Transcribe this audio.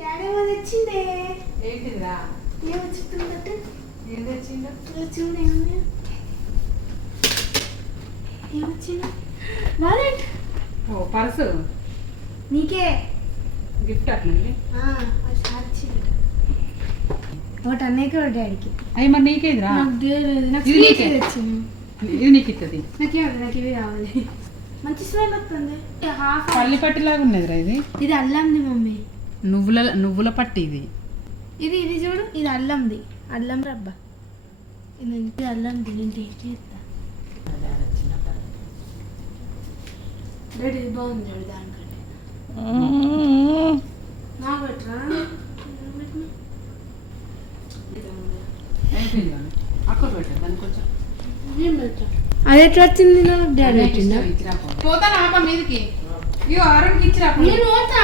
Daddy ఏమో తెచ్చిందే. ఏంటిదిరా? ఏమో చెప్తుందట. ఏం తెచ్చిండు? చూడు ఏమన్నా ఏమొచ్చింది. వాలెట్. ఓ పర్సు నీకే గిఫ్ట్ అట్లండి. అది సార్చింది. ఒకటి అన్నయ్యకి ఒకటి డాడీకి. అయ్యి మరి నీకేదిరా? నాకు తెలియదు. నాకు ఇది స్వీట్ నీకే. తెచ్చింది. ఇది నీకు ఇస్తుంది. నాకేమవుతుంది, నాకు ఇవి కావాలి. మంచి స్మెల్ వస్తుంది. హాఫ్ పల్లి పట్టిలాగా ఉన్నదిరా ఇది. ఇది అల్లంది మమ్మీ. నువ్వుల పట్టి ఇది. ఇది చూడు, ఇది అల్లంది. అల్లం రబ్బా. ఇది అల్లంది. నేను టేస్ట్ చేస్తా. డాడీ ఇది బాగుంది డాడీ దానికంటే. నాకు పెట్టరా? అక్కడ పెట్టా దానికి కొంచెం. అది ఎట్లా వచ్చింది? నాకు డాడీ పెట్టిందా? పోతాను ఆప మీదకి. ఇయ్యో అరుణ్కి ఇచ్చిరా. నేను పోతా.